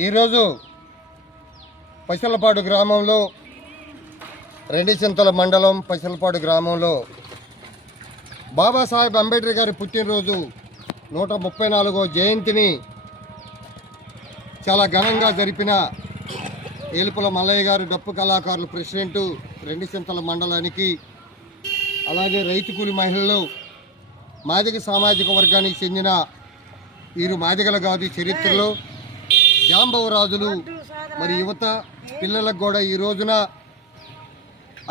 ఈరోజు పసిలపాడు గ్రామంలో రెండిచింతల మండలం పసిలపాడు గ్రామంలో బాబాసాహెబ్ అంబేద్కర్ గారి పుట్టినరోజు నూట ముప్పై నాలుగో జయంతిని చాలా ఘనంగా జరిపిన ఏలుపుల మల్లయ్య గారు డప్పు కళాకారులు ప్రెసిడెంటు రెండిచింతల మండలానికి అలాగే రైతు కూలి మహిళలు మాదిగ సామాజిక వర్గానికి చెందిన వీరు మాదిగల కాదు చరిత్రలో జాంబవరాజులు మరి యువత పిల్లలకు కూడా ఈ రోజున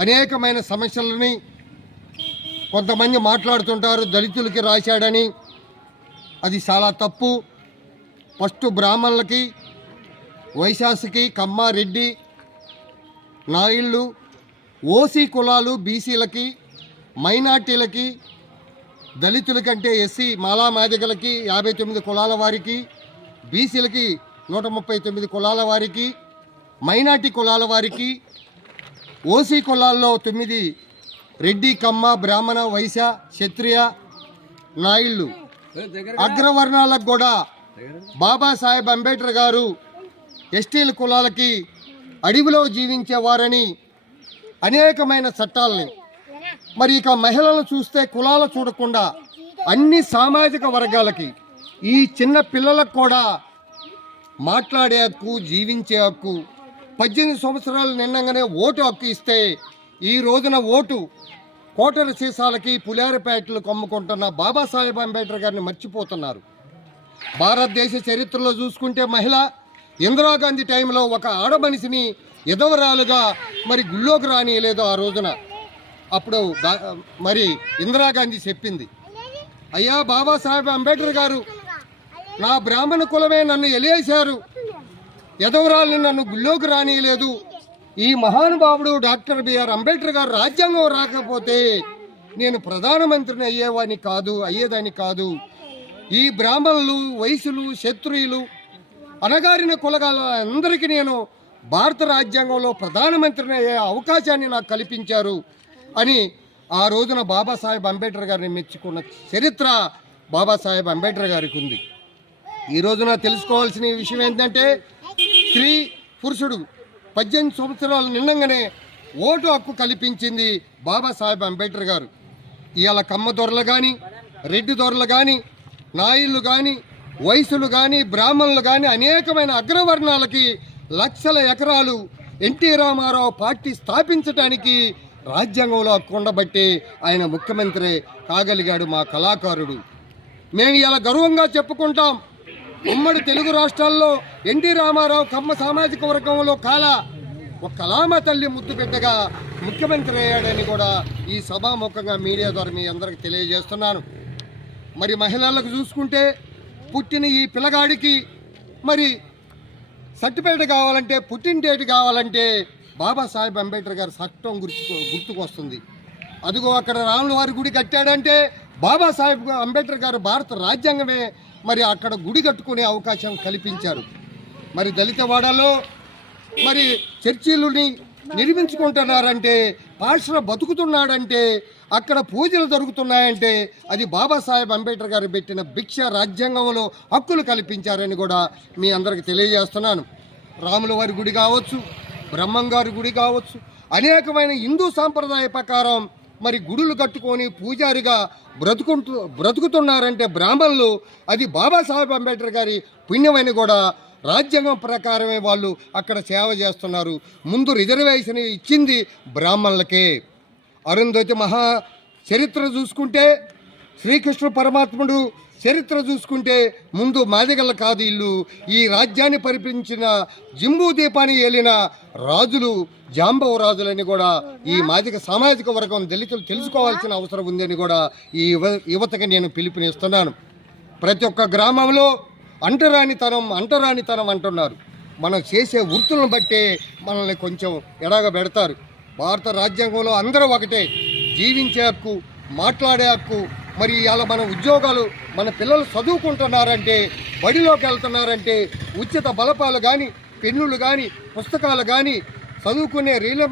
అనేకమైన సమస్యలని కొంతమంది మాట్లాడుతుంటారు దళితులకి రాశాడని. అది చాలా తప్పు. ఫస్ట్ బ్రాహ్మణులకి వైశాసికి కమ్మ రెడ్డి నాయుళ్ళు ఓసీ కులాలు బీసీలకి మైనార్టీలకి దళితులకంటే ఎస్సీ మాలా మాదిగలకి యాభై తొమ్మిది కులాల వారికి బీసీలకి నూట ముప్పై తొమ్మిది కులాల వారికి మైనార్టీ కులాల వారికి ఓసీ కులాల్లో తొమ్మిది రెడ్డి కమ్మ బ్రాహ్మణ వైశ్య క్షత్రియ నాయుళ్ళు. అగ్రవర్ణాలకు కూడా బాబాసాహెబ్ అంబేద్కర్ గారు ఎస్టీల కులాలకి అడవిలో జీవించేవారని అనేకమైన చట్టాలని. మరి ఇక మహిళలను చూస్తే కులాలు చూడకుండా అన్ని సామాజిక వర్గాలకి ఈ చిన్న పిల్లలకు కూడా మాట్లాడే హక్కు జీవించే హక్కు. పద్దెనిమిది సంవత్సరాలు నిన్నగానే ఓటు హక్కు ఇస్తే ఈ రోజున ఓటు కోటల సీసాలకి పులిహారపేటలు కమ్ముకుంటున్న బాబాసాహెబ్ అంబేద్కర్ గారిని మర్చిపోతున్నారు. భారతదేశ చరిత్రలో చూసుకుంటే మహిళ ఇందిరాగాంధీ టైంలో ఒక ఆడమనిషిని ఎదవరాలుగా మరి గుళ్ళోకి రానియలేదు ఆ రోజున. అప్పుడు మరి ఇందిరాగాంధీ చెప్పింది అయ్యా బాబాసాహెబ్ అంబేద్కర్ గారు నా బ్రాహ్మణ కులమే నన్ను ఎలియేశారు ఎదవరాల్ని నన్ను గుళ్ళోకి రానియలేదు. ఈ మహానుభావుడు డాక్టర్ బిఆర్ అంబేద్కర్ గారు రాజ్యాంగం రాకపోతే నేను ప్రధానమంత్రిని అయ్యేవాని కాదు అయ్యేదాన్ని కాదు. ఈ బ్రాహ్మణులు వయసులు క్షత్రియులు అనగారిన కులగాల అందరికీ నేను భారత రాజ్యాంగంలో ప్రధానమంత్రిని అయ్యే అవకాశాన్ని నాకు కల్పించారు అని ఆ రోజున బాబాసాహెబ్ అంబేద్కర్ గారిని మెచ్చుకున్న చరిత్ర బాబాసాహెబ్ అంబేద్కర్ గారికి ఉంది. ఈ రోజున తెలుసుకోవాల్సిన విషయం ఏంటంటే స్త్రీ పురుషుడు పద్దెనిమిది సంవత్సరాలు నిండంగానే ఓటు హక్కు కల్పించింది బాబాసాహెబ్ అంబేద్కర్ గారు. ఇవాళ కమ్మ దొరలు కానీ రెడ్డి దొరలు కానీ నాయుళ్ళు కానీ వయసులు కానీ బ్రాహ్మణులు కానీ అనేకమైన అగ్రవర్ణాలకి లక్షల ఎకరాలు ఎన్టీ రామారావు పార్టీ స్థాపించడానికి రాజ్యాంగంలో కొండబట్టి ఆయన ముఖ్యమంత్రి కాగలిగాడు మా కళాకారుడు. మేము ఇలా గర్వంగా చెప్పుకుంటాం ఉమ్మడి తెలుగు రాష్ట్రాల్లో ఎన్టీ రామారావు కమ్మ సామాజిక వర్గంలో కాల ఒక కలామ తల్లి ముద్దు బిడ్డగా ముఖ్యమంత్రి అయ్యాడని కూడా ఈ సభాముఖంగా మీడియా ద్వారా మీ అందరికి తెలియజేస్తున్నాను. మరి మహిళలకు చూసుకుంటే పుట్టిన ఈ పిల్లగాడికి మరి సర్టిఫికేట్ కావాలంటే పుట్టిన కావాలంటే బాబాసాహెబ్ అంబేద్కర్ గారి చట్టం గుర్తుకు గుర్తుకొస్తుంది. అదిగో అక్కడ రాముల వారి గుడి కట్టాడంటే బాబాసాహెబ్ అంబేద్కర్ గారు భారత రాజ్యాంగమే మరి అక్కడ గుడి కట్టుకునే అవకాశం కల్పించారు. మరి దళితవాడలో మరి చర్చిలుని నిర్మించుకుంటున్నారంటే పాషర బతుకుతున్నాడంటే అక్కడ పూజలు జరుగుతున్నాయంటే అది బాబాసాహెబ్ అంబేద్కర్ గారు పెట్టిన భిక్ష రాజ్యాంగంలో హక్కులు కల్పించారని కూడా మీ అందరికి తెలియజేస్తున్నాను. రాముల వారి గుడి కావచ్చు బ్రహ్మంగారి గుడి కావచ్చు అనేకమైన హిందూ సాంప్రదాయ ప్రకారం మరి గుడులు కట్టుకొని పూజారిగా బ్రతుకుంటూ బ్రతుకుతున్నారంటే బ్రాహ్మణులు అది బాబాసాహెబ్ అంబేద్కర్ గారి పుణ్యమని కూడా రాజ్యాంగం ప్రకారమే వాళ్ళు అక్కడ సేవ చేస్తున్నారు. ముందు రిజర్వేషన్ ఇచ్చింది బ్రాహ్మణులకే. అరుంధతి మహా చరిత్ర చూసుకుంటే శ్రీకృష్ణ పరమాత్ముడు చరిత్ర చూసుకుంటే ముందు మాదిగల కాదు ఇల్లు. ఈ రాజ్యాన్ని పరిపించిన జింబూ దీపాన్ని ఏలిన రాజులు జాంబవ రాజులని కూడా ఈ మాదిగ సామాజిక వర్గం దళితులు తెలుసుకోవాల్సిన అవసరం ఉందని కూడా ఈ యువ యువతకి నేను పిలుపునిస్తున్నాను. ప్రతి ఒక్క గ్రామంలో అంటరానితనం అంటరానితనం అంటున్నారు. మనం చేసే వృత్తులను బట్టే మనల్ని కొంచెం ఎడగ పెడతారు భారత రాజ్యాంగంలో అందరూ ఒకటే. జీవించే హక్కు మాట్లాడే హక్కు మరి ఇవాళ మన ఉద్యోగాలు మన పిల్లలు చదువుకుంటున్నారంటే బడిలోకి వెళ్తున్నారంటే ఉచిత బలపాలు కానీ పెన్నులు కానీ పుస్తకాలు కానీ చదువుకునే రీలం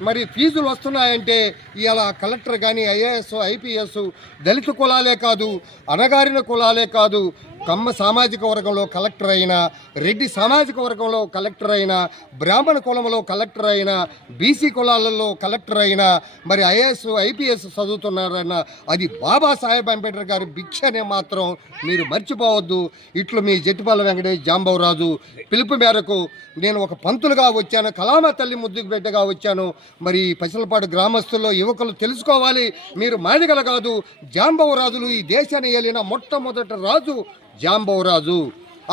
మరి ఫీజులు వస్తున్నాయంటే ఇవాళ కలెక్టర్ కానీ ఐఏఎస్ ఐపీఎస్ దళిత కులాలే కాదు అనగారిన కులాలే కాదు కమ్మ సామాజిక వర్గంలో కలెక్టర్ అయినా రెడ్డి సామాజిక వర్గంలో కలెక్టర్ అయినా బ్రాహ్మణ కులంలో కలెక్టర్ అయినా బీసీ కులాలలో కలెక్టర్ అయినా మరి ఐఏఎస్ ఐపీఎస్ చదువుతున్నారన్న అది బాబాసాహెబ్ అంబేద్కర్ గారి భిక్షనే మాత్రం మీరు మర్చిపోవద్దు. ఇట్లు మీ జట్టిపల్ల వెంకటేష్ జాంబవరాజు పిలుపు మేరకు నేను ఒక పంతులుగా వచ్చాను కలామ తల్లి ముద్దుకు బిడ్డగా వచ్చాను. మరి పసిలపాడు గ్రామస్తుల్లో యువకులు తెలుసుకోవాలి. మీరు మాదిగల కాదు జాంబవరాజులు ఈ దేశాన్ని ఏలిన మొట్టమొదటి రాజు జాంబవరాజు.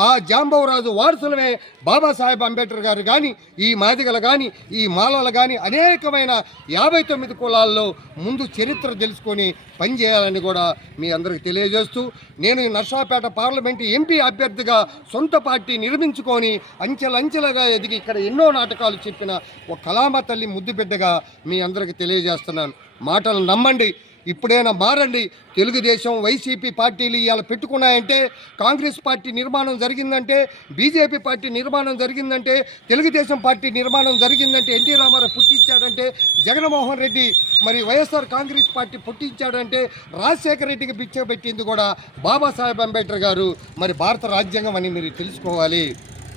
ఆ జాంబవరాజు వారసులమే బాబాసాహెబ్ అంబేద్కర్ గారు కానీ ఈ మాదిగలు కానీ ఈ మాలలు కానీ అనేకమైన యాభై తొమ్మిది కులాల్లో ముందు చరిత్ర తెలుసుకొని పనిచేయాలని కూడా మీ అందరికి తెలియజేస్తూ నేను ఈ నర్సాపేట పార్లమెంట్ ఎంపీ అభ్యర్థిగా సొంత పార్టీ నిర్మించుకొని అంచెలంచెలుగా ఎదిగి ఇక్కడ ఎన్నో నాటకాలు చెప్పిన ఒక కలామ తల్లి ముద్దు బిడ్డగా మీ అందరికి తెలియజేస్తున్నాను. మాటలు నమ్మండి. ఇప్పుడైనా మారండి. తెలుగుదేశం వైసీపీ పార్టీలు ఇవాళ పెట్టుకున్నాయంటే కాంగ్రెస్ పార్టీ నిర్మాణం జరిగిందంటే బీజేపీ పార్టీ నిర్మాణం జరిగిందంటే తెలుగుదేశం పార్టీ నిర్మాణం జరిగిందంటే ఎన్టీ రామారావు పుట్టించాడంటే జగన్మోహన్ రెడ్డి మరి వైఎస్ఆర్ కాంగ్రెస్ పార్టీ పుట్టించాడంటే రాజశేఖర రెడ్డికి పిచ్చబెట్టింది కూడా బాబాసాహెబ్ అంబేద్కర్ గారు. మరి భారత రాజ్యాంగం అని మీరు తెలుసుకోవాలి.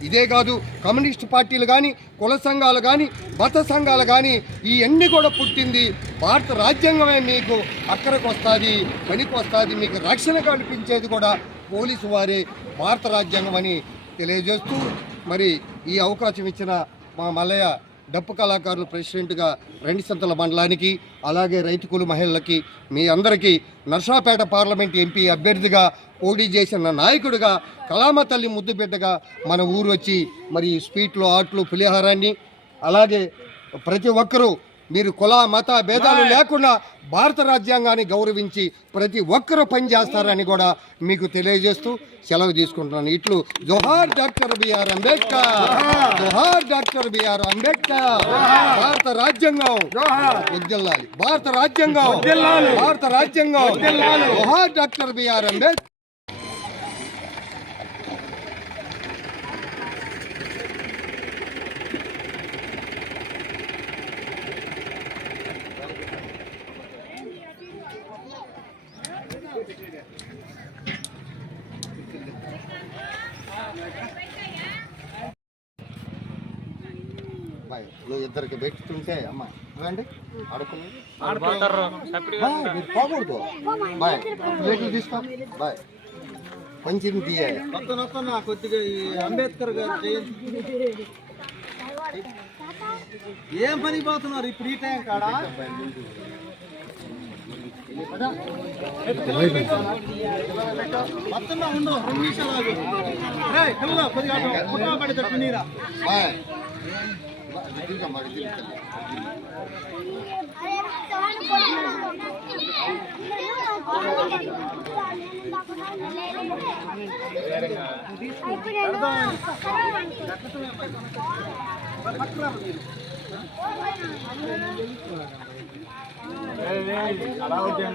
ఇదే కాదు కమ్యూనిస్ట్ పార్టీలు కానీ కుల సంఘాలు కానీ మత సంఘాలు కానీ ఇవన్నీ కూడా పుట్టింది భారత రాజ్యాంగమే మీకు అక్కడికి వస్తుంది పనికి వస్తుంది మీకు రక్షణ కల్పించేది కూడా పోలీసు వారే భారత రాజ్యాంగం అని తెలియజేస్తూ మరి ఈ అవకాశం ఇచ్చిన మా మల్లయ్య డప్పు కళాకారులు ప్రెసిడెంట్గా రెండు సంతల మండలానికి అలాగే రైతుకులు మహిళలకి మీ అందరికీ నర్సాపేట పార్లమెంట్ ఎంపీ అభ్యర్థిగా పోటీ చేసిన నాయకుడిగా కళామ తల్లి ముద్దుబిడ్డగా మన ఊరు వచ్చి మరి స్వీట్లు ఆట్లు పులిహారాన్ని అలాగే ప్రతి ఒక్కరూ మీరు కుల మత భేదాలు లేకుండా భారత రాజ్యాంగాన్ని గౌరవించి ప్రతి ఒక్కరూ పనిచేస్తారని కూడా మీకు తెలియజేస్తూ సెలవు తీసుకుంటున్నాను. ఇట్లు జోహార్ డాక్టర్ బిఆర్ అంబేద్కర్. జోహార్. Doctor BR Ambedkar. భారత రాజ్యాంగం. భారత రాజ్యాంగం. భారత రాజ్యాంగం. జోహార్ డాక్టర్ బిఆర్ అంబేద్కర్ బాయ్ నువ్వు ఇద్దరికి పెట్టుకుంటే అమ్మ రండి ఆడుకుని బాయ్. మీరు పోకూడదు. బాయ్. ప్లేట్లు తీసుకో. బాయ్. పంచింది తీయాలి మొత్తం మొత్తం నా కొద్దిగా అంబేద్కర్ గారు జయంతి ఏం పని పోతున్నారు ఇప్పుడు ఈ టైం కాడ? మొత్తం నా ఉండు రెండు నిమిషాలు కొద్దిగా అటు కుటుంబ అలా